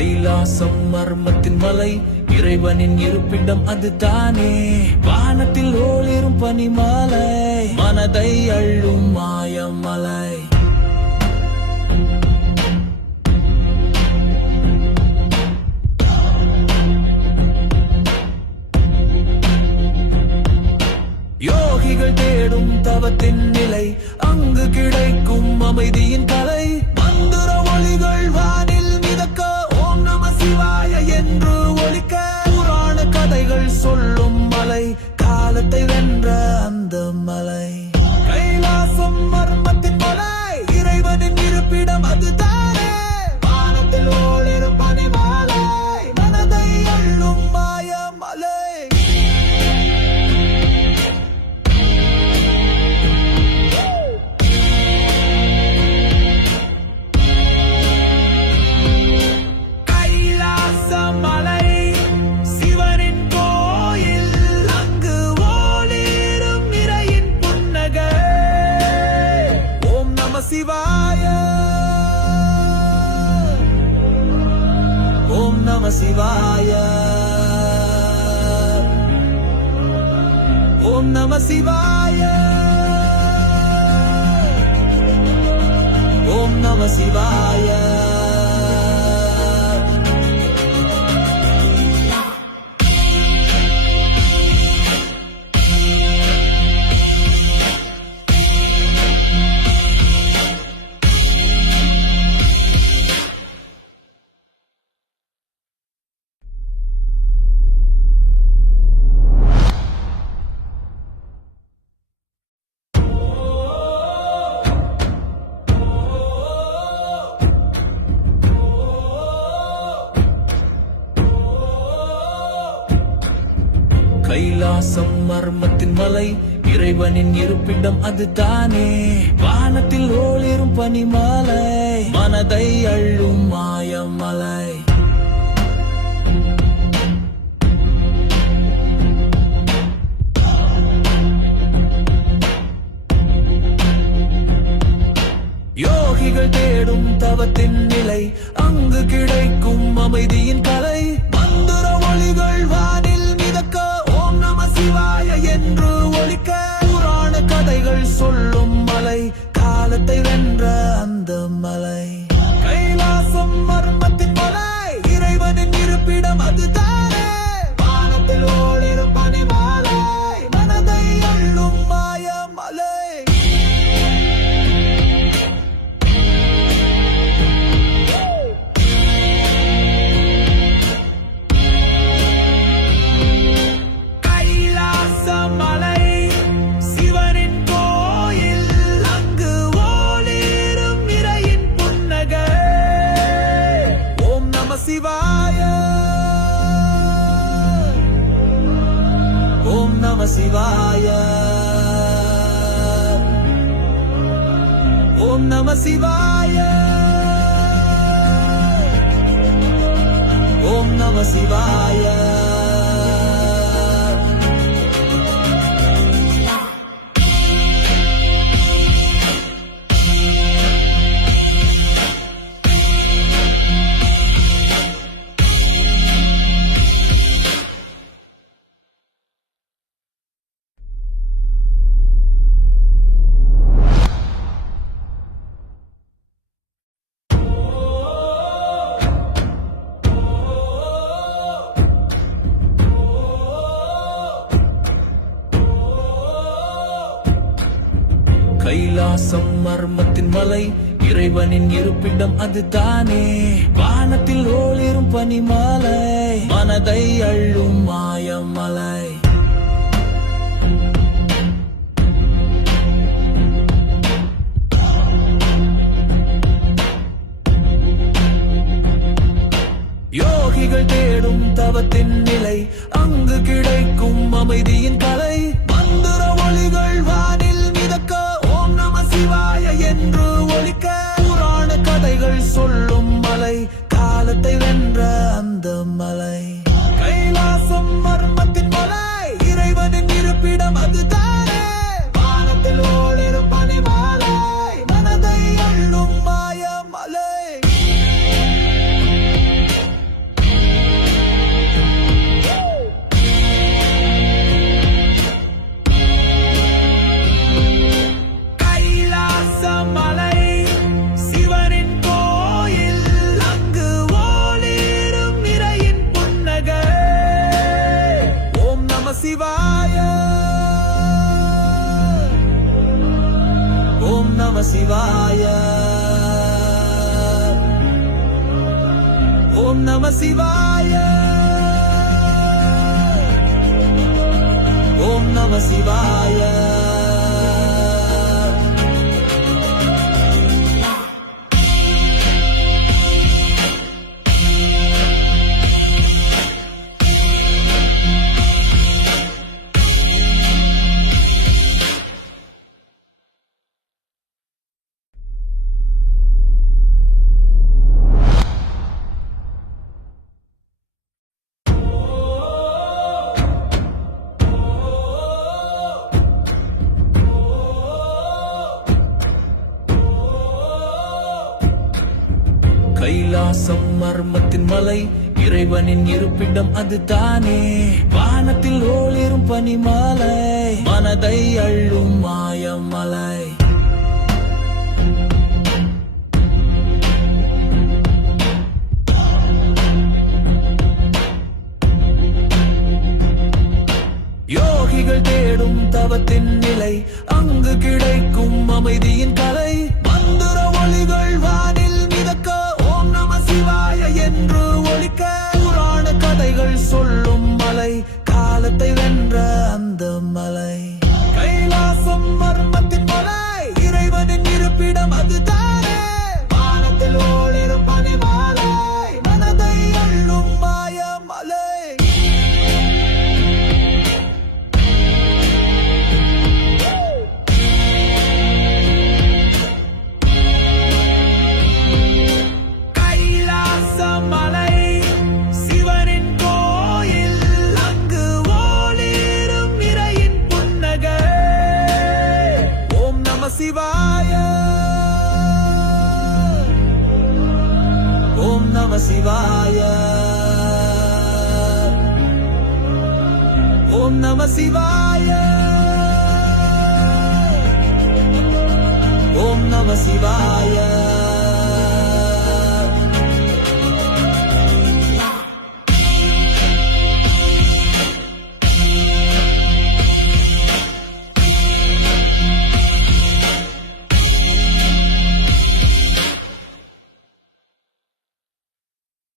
கைலாசம் மர்மத்தின் மலை, இறைவனின் இருப்பிடம் அதுதானே. வானத்தில் ஒளிரும் பனிமலை, மனதை அள்ளும் மாயமலை. யோகிகள் தேடும் தவத்தின் நிலை, அங்கு கிடைக்கும் அமைதியின் கலை. மந்திர ஒளிகள் வானில் மிதக்க, ஓம் நம சிவாய என்று ஒலிக்க. புராண கதைகள் சொல்லும் மலை, காலத்தை வென்ற அந்த மலை. கைலாசம் மர்மத்தின் மலை, இறைவனின் இருப்பிடம் அதுதானே. வானத்தில் ஒளிரும் பனிமலை, மனதை அள்ளும் மாயமலை. சிவாய ஓம் நம சிவாய ஓம் நம சிவாய ஓம் நம சிவாய. கைலாசம் மர்மத்தின் மலை, இறைவனின் இருப்பிடம் அதுதானே. வானத்தில் ஒளிரும் பனிமலை, மனதை அள்ளும் மாயமலை. யோகிகள் தேடும் தவத்தின் நிலை, அங்கு கிடைக்கும் அமைதியின் கலை. மந்திர ஒளிகள் வானில் மிதக்க, ஓம் நம சிவாய என்று ஒலிக்க. புராண கதைகள் சொல்லும் மலை, காலத்தை வென்ற அந்த மலை. கைலாசம் மர்மத்தின் மலை, இறைவனின் இருப்பிடம் அதுதானே. வானத்தில் ஒளிரும் பனிமலை, மனதை அள்ளும் மாயமலை. சிவாய ஓம் நம சிவாய ஓம் நம சிவாய ஓம் நம சிவாய. கைலாசம் மர்மத்தின் மலை, இறைவனின் இருப்பிடம் அதுதானே. வானத்தில் ஒளிரும் பனிமலை, மனதை அள்ளும் மாயமலை. யோகிகள் தேடும் தவத்தின் நிலை, அங்கு கிடைக்கும் அமைதியின் கலை. மந்திர ஒளிகள் வானில் மிதக்க, ஓம் நம சிவாய என்று ஒலிக்க. புராண கதைகள் சொல்லும் மலை, காலத்தை வென்ற அந்த மலை. கைலாசம் மர்மத்தின் மலை, இறைவனின் இருப்பிடம் அதுதானே. வானத்தில் ஒளிரும் பனிமலை, மனதை அள்ளும் மாயமலை. ஓம் நம சிவாய ஓம் நம சிவாய கைலாசம் மர்மத்தின் மலை இறைவனின் இருப்பிடம் அது தானே வானத்தில் ஓளிரும் பனிமலை மனதை அள்ளும் மாயமலை யோகிகள் தேடும் தவத்தின் நிலை அங்கு கிடைக்கும் அமைதியின் கலை மந்திர ஒளிகள் வானில் மிதக்க ஓம் நம சிவாய என்று ஒலிக்க புராண கதைகள் சொல்லும் மலை காலத்தை வென்ற அந்த மலை கைலாசம் மர்மத்தின் மலை இறைவனின் இருப்பிடம் அது தானே வானத்தில் ஓளிரும் பனிமலை மனதை அள்ளும் மாயமலை மலை சிவனின் கோயில் அங்கு ஓளிரும் இறையின் புன்னகை ஓம் நம சிவாய ஓம் நம சிவாய ஓம் நம சிவாய ஓம் நம சிவாய